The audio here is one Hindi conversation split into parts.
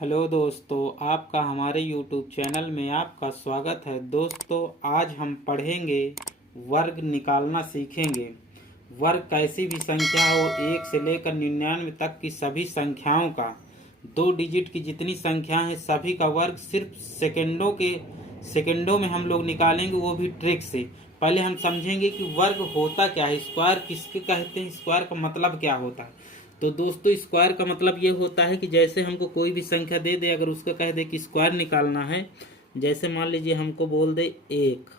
हेलो दोस्तों, आपका हमारे YouTube चैनल में आपका स्वागत है। दोस्तों, आज हम पढ़ेंगे वर्ग निकालना सीखेंगे। वर्ग कैसी भी संख्या हो, 1 से लेकर 99 तक की सभी संख्याओं का, 2 डिजिट की जितनी संख्या है सभी का वर्ग सिर्फ सेकंडों में हम लोग निकालेंगे, वो भी ट्रिक से। पहले हम समझेंगे कि वर्ग होता क्या है, स्क्वायर किसके कहते हैं, स्क्वायर का मतलब क्या होता है। तो दोस्तों, स्क्वायर का मतलब ये होता है कि जैसे हमको कोई भी संख्या दे दे, अगर उसका कह दे कि स्क्वायर निकालना है, जैसे मान लीजिए हमको बोल दे 1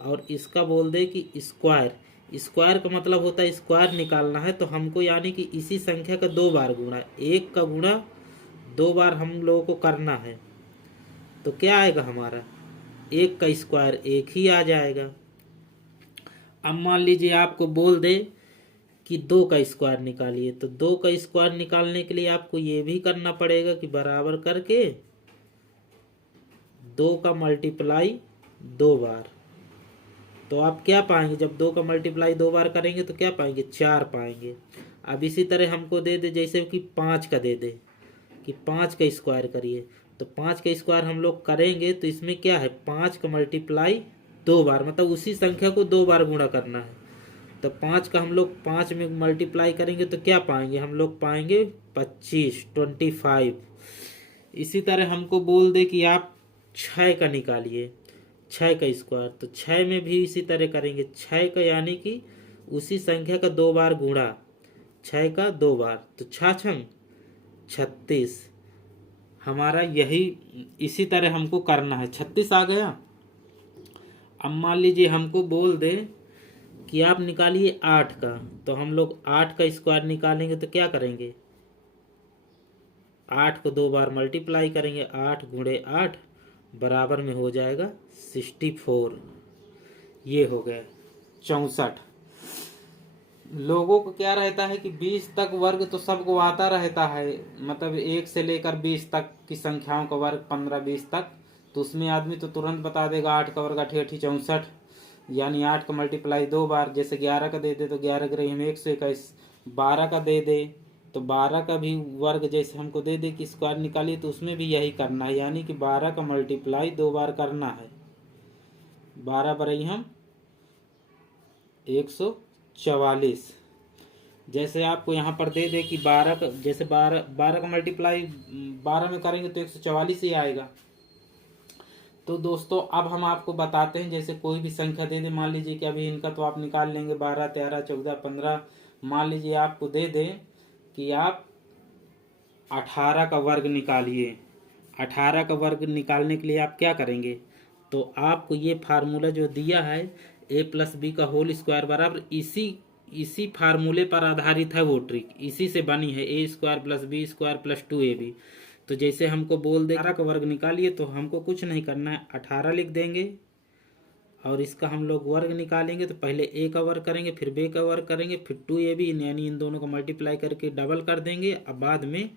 और इसका बोल दे कि स्क्वायर। स्क्वायर का मतलब होता है स्क्वायर निकालना है, तो हमको यानी कि इसी संख्या का 2 बार गुणा, 1 का गुणा 2 बार हम लोगों को करना है। तो क्या आएगा हमारा, 1 का स्क्वायर 1 ही आ जाएगा। अब मान लीजिए आपको बोल दे कि 2 का स्क्वायर निकालिए, तो 2 का स्क्वायर निकालने के लिए आपको ये भी करना पड़ेगा कि बराबर करके 2 का मल्टीप्लाई 2 बार। तो आप क्या पाएंगे, जब 2 का मल्टीप्लाई 2 बार करेंगे तो क्या पाएंगे, 4 पाएंगे। अब इसी तरह हमको दे दे जैसे कि 5 का दे दे कि 5 का स्क्वायर करिए, तो 5 का स्क्वायर हम लोग करेंगे तो इसमें क्या है, 5 का मल्टीप्लाई 2 बार, मतलब उसी संख्या को 2 बार गुणा करना है। तो 5 का हम लोग 5 में मल्टीप्लाई करेंगे तो क्या पाएंगे, हम लोग पाएंगे 25। इसी तरह हमको बोल दे कि आप 6 का निकालिए, 6 का स्क्वायर, तो 6 में भी इसी तरह करेंगे, 6 का यानी कि उसी संख्या का 2 बार गुणा, 6 का 2 बार, तो 6 36। हमारा यही इसी तरह हमको करना है, 36 आ गया। अब मान लीजिए हमको बोल दे कि आप निकालिए 8 का, तो हम लोग 8 का स्क्वायर निकालेंगे तो क्या करेंगे, 8 को 2 बार मल्टीप्लाई करेंगे, 8 गुणे 8 बराबर में हो जाएगा 64। ये हो गया 64। लोगों को क्या रहता है कि 20 तक वर्ग तो सबको आता रहता है, मतलब 1 से लेकर 20 तक की संख्याओं का वर्ग, 15-20 तक, तो उसमें आदमी तो तुरंत बता देगा 8 का वर्ग 8 8 64, यानी 8 का मल्टीप्लाई 2 बार। जैसे 11 का दे दे तो 11 के रही हम 121, 12 का दे दे तो 12 का भी वर्ग जैसे हमको दे दे कि स्क्वायर निकालिए, तो उसमें भी यही करना है, यानी कि 12 का मल्टीप्लाई 2 बार करना है। 12 बरई हम 144। जैसे आपको यहाँ पर दे दे कि 12 का, जैसे 12 का मल्टीप्लाई 12 में करेंगे तो 144 ही आएगा। तो दोस्तों, अब हम आपको बताते हैं, जैसे कोई भी संख्या दे दे, मान लीजिए कि अभी इनका तो आप निकाल लेंगे 12 13 14 15, मान लीजिए आपको दे दे कि आप 18 का वर्ग निकालिए। 18 का वर्ग निकालने के लिए आप क्या करेंगे, तो आपको ये फार्मूला जो दिया है a+b का होल स्क्वायर बराबर, इसी फार्मूले पर आधारित है वो ट्रिक, इसी से बनी है, a² + b² + 2ab। तो जैसे हमको बोल दे 18 का वर्ग निकालिए, तो हमको कुछ नहीं करना है, 18 लिख देंगे और इसका हम लोग वर्ग निकालेंगे, तो पहले a का वर्ग करेंगे, फिर b का वर्ग करेंगे, फिर 2ab, यानी इन दोनों को मल्टीप्लाई करके डबल कर देंगे, अब बाद में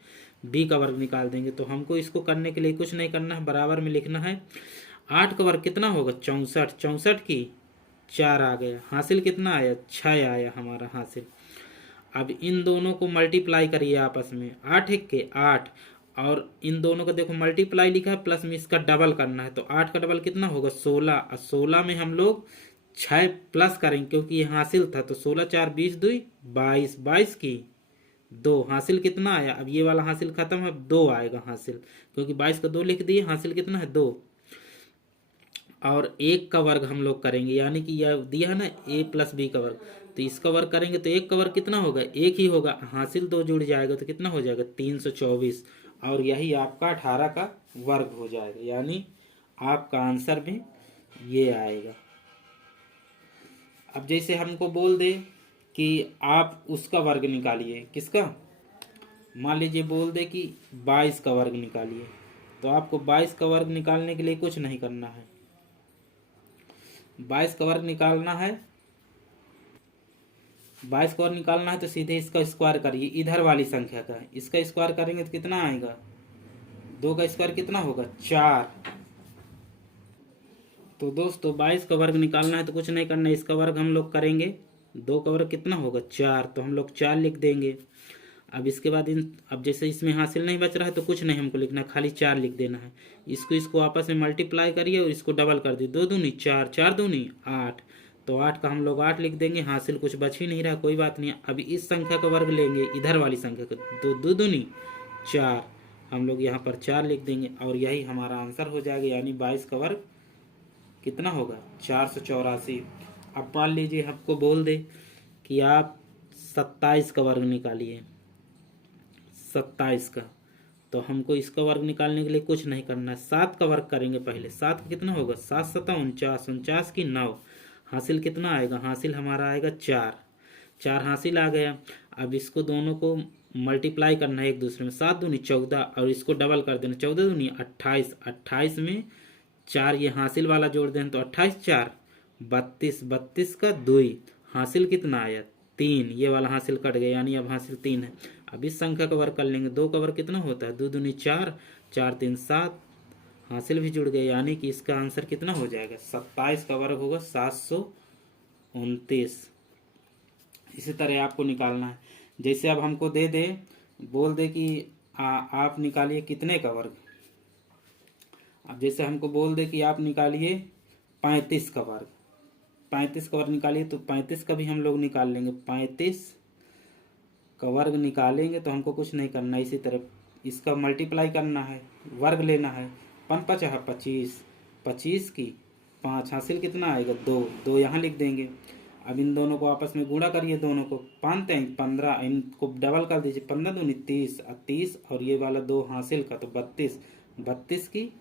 b का वर्ग निकाल देंगे। तो हमको इसको करने के लिए कुछ नहीं करना है, बराबर में लिखना है। 8 का वर्ग कितना होगा, 64, 64 की 4 आ गया, हासिल कितना आया, 6 आया हमारा हासिल। अब इन दोनों को मल्टीप्लाई करिए आपस में, 8 1 के 8, और इन दोनों का देखो मल्टीप्लाई लिखा है, प्लस में इसका डबल करना है, तो 8 का डबल कितना होगा, 16, और 16 में हम लोग 6 प्लस करेंगे क्योंकि ये हासिल था, तो 16 4 20 2 22, 22 की 2, हासिल कितना आया, अब ये वाला हासिल खत्म है, 2 आएगा हासिल, क्योंकि 22 का 2 लिख दिए, हासिल कितना है 2। और 1 का वर्ग हम लोग करेंगे, यानी कि यह दिया है ना a+b का वर्ग, तो इसका वर्ग करेंगे तो 1 का वर्ग कितना होगा, 1 ही होगा, हासिल 2 जुड़ जाएगा तो कितना हो जाएगा, 324, और यही आपका 18 का वर्ग हो जाएगा, यानी आपका आंसर में ये आएगा। अब जैसे हमको बोल दे कि आप उसका वर्ग निकालिए, किसका, मान लीजिए बोल दे कि 22 का वर्ग निकालिए, तो आपको 22 का वर्ग निकालने के लिए कुछ नहीं करना है, 22 का वर्ग निकालना है, 22 का वर्ग निकालना है तो सीधे इसका स्क्वायर करिए, इधर वाली संख्या का, इसका स्क्वायर करेंगे तो कितना आएगा, 2 का स्क्वायर कितना होगा, 4। तो दोस्तों, 22 का वर्ग निकालना है तो कुछ नहीं करना है, इसका वर्ग हम लोग करेंगे, 2 का वर्ग कितना होगा, 4, तो हम लोग 4 लिख देंगे। अब इसके बाद अब जैसे इसमें हासिल नहीं बच रहा है तो कुछ नहीं हमको लिखना, खाली 4 लिख देना है। इसको आपस में मल्टीप्लाई करिए और इसको डबल कर दिए, 2 दूनी 4, 4 दूनी 8, तो 8 का हम लोग 8 लिख देंगे। हासिल कुछ बच ही नहीं रहा, कोई बात नहीं। अब इस संख्या का वर्ग लेंगे, इधर वाली संख्या का, 2 दूनी 4, हम लोग यहाँ पर 4 लिख देंगे और यही हमारा आंसर हो जाएगा, यानी 22 का वर्ग कितना होगा, 484। अब मान लीजिए आपको बोल दे कि आप 27 का वर्ग निकालिए, 27 का, तो हमको इसका वर्ग निकालने के लिए कुछ नहीं करना है, 7 का वर्ग करेंगे पहले। 7 का कितना होगा, 7 7 49, 49 की 9, हासिल कितना आएगा, हासिल हमारा आएगा 4, 4 हासिल आ गया। अब इसको दोनों को मल्टीप्लाई करना है एक दूसरे में, 7 दूनी 14 और इसको डबल कर देना, 14 दूनी 28, 28 में 4 ये हासिल वाला जोड़ दें तो 28 4 32, 32 का 2, हासिल कितना आया 3, ये वाला हासिल कट गया, यानी अब हासिल 3 है। अब इस संख्या का वर्ग कर लेंगे, 2 का वर्ग कितना होता है, 2 दूनी 4, 4 3 7, हासिल भी जुड़ गए, यानी कि इसका आंसर कितना हो जाएगा, 27 का वर्ग होगा 729। इसी तरह आपको निकालना है। जैसे अब हमको दे दे, बोल दे कि आप निकालिए कितने का वर्ग। अब जैसे हमको बोल दे कि आप निकालिए 35 का वर्ग, 35 का वर्ग निकालिए, तो 35 का भी हम लोग निकाल लेंगे। 35 का वर्ग निकालेंगे तो हमको कुछ नहीं करना, इसी तरह इसका मल्टीप्लाई करना है, वर्ग लेना है। 5 5 25, 25 की 5, हासिल कितना आएगा 2, 2 यहाँ लिख देंगे। अब इन दोनों को आपस में गुणा करिए, दोनों को 5 3 15, इनको डबल कर दीजिए, 15 दूनी 30, 30 और ये वाला 2 हासिल का तो 32, 32 की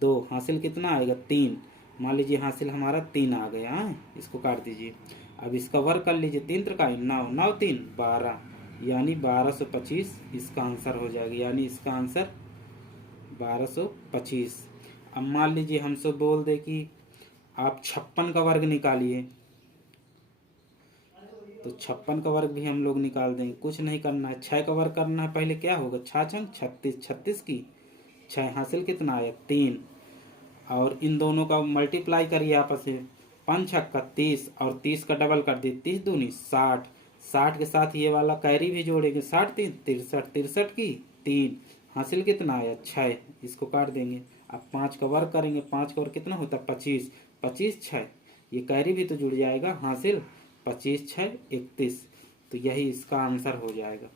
2, हासिल कितना आएगा 3, मान लीजिए हासिल हमारा 3 आ गया है, इसको काट दीजिए। अब इसका वर्ग कर लीजिए, 3 त्रिकाई 9, 9 3 12, यानी 1225 इसका आंसर हो जाएगा, यानी इसका आंसर 1225। अब मान लीजिए हमसे बोल दे कि आप 56 का वर्ग निकालिए, तो 56 का वर्ग भी हम लोग निकाल देंगे, कुछ नहीं करना है। 6 का वर्ग करना है, पहले क्या होगा, 6 6 36, 36 की 6, हासिल कितना आया 3, और इन दोनों का मल्टीप्लाई करिए आपस में, 5 6 का 30 और 30 का डबल कर दिए, 30 दूनी 60, 60 के साथ ये वाला कैरी भी जोड़ेंगे, 60 3 63, 63 की 3, हासिल कितना आया 6, इसको काट देंगे। अब 5 का वर्ग करेंगे, 5 का वर्ग कितना होता है 25, 25 6, ये कैरी भी तो जुड़ जाएगा, हासिल 25 6 31, तो यही इसका आंसर हो जाएगा।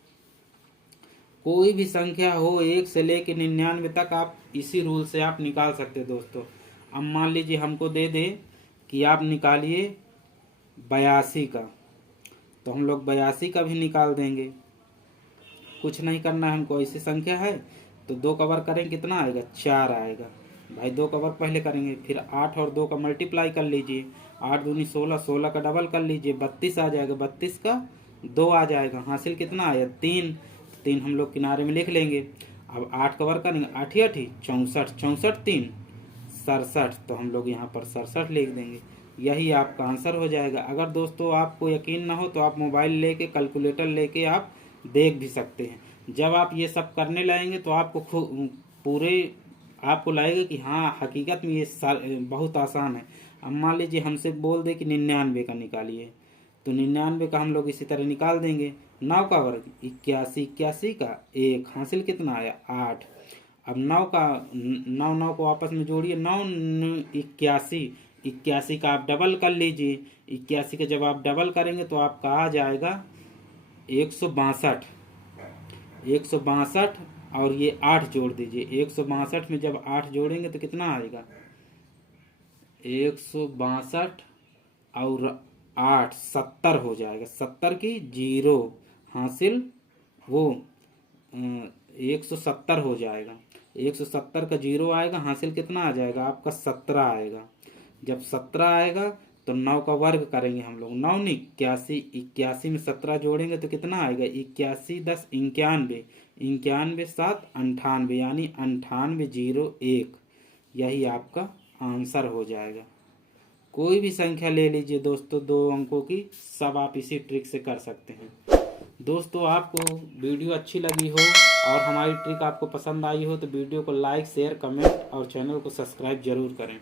कोई भी संख्या हो 1 से लेकर 99 तक आप इसी रूल से आप निकाल सकते हैं दोस्तों। अब मान लीजिए हमको दे दे कि आप निकालिए 82 का, तो हम लोग 82 का भी निकाल देंगे, कुछ नहीं करना है हमको। ऐसी संख्या है तो 2 का वर्ग करेंगे, कितना आएगा 4 आएगा भाई, 2 का वर्ग पहले करेंगे, फिर 8 और 2 का मल्टीप्लाई कर लीजिए, 8 दूनी 16, 16 का डबल कर लीजिए, 32 आ जाएगा, 32 का 2 आ जाएगा, हासिल कितना आया 3, 3 हम लोग किनारे में लिख लेंगे। अब 8 का वर्ग करेंगे, 8 8 64, 64 3 67, तो हम लोग यहाँ पर 67 लिख देंगे, यही आपका आंसर हो जाएगा। अगर दोस्तों आपको यकीन ना हो तो आप मोबाइल लेके कैलकुलेटर लेके आप देख भी सकते हैं। जब आप ये सब करने लगेंगे तो आपको पूरे आपको लगेगा कि हाँ हकीकत में ये बहुत आसान है। अब मान लीजिए हमसे बोल दे कि 99 का निकालिए, तो 99 का हम लोग इसी तरह निकाल देंगे। 9 का वर्ग 81, 81 का 1, हासिल कितना आया 8। अब 9 का 9 9 को आपस में जोड़िए, 9 81, 81 का आप डबल कर लीजिए, 81 का जब आप डबल करेंगे तो आपका आ जाएगा 162, 162 और ये 8 जोड़ दीजिए, 162 में जब 8 जोड़ेंगे तो कितना आएगा 162 और 8 70 हो जाएगा, 70 की 0, हासिल वो 170 हो जाएगा, 170 का 0 आएगा, हासिल कितना आ जाएगा आपका 17 आएगा। जब 17 आएगा तो 9 का वर्ग करेंगे हम लोग, 9 नहीं 81, 81 में 17 जोड़ेंगे तो कितना आएगा 81 10 91, 91 7 98, यानी 98 0 1, यही आपका आंसर हो जाएगा। कोई भी संख्या ले लीजिए दोस्तों 2 अंकों की, सब आप इसी ट्रिक से कर सकते हैं। दोस्तों आपको वीडियो अच्छी लगी हो और हमारी ट्रिक आपको पसंद आई हो तो वीडियो को लाइक शेयर कमेंट और चैनल को सब्सक्राइब जरूर करें।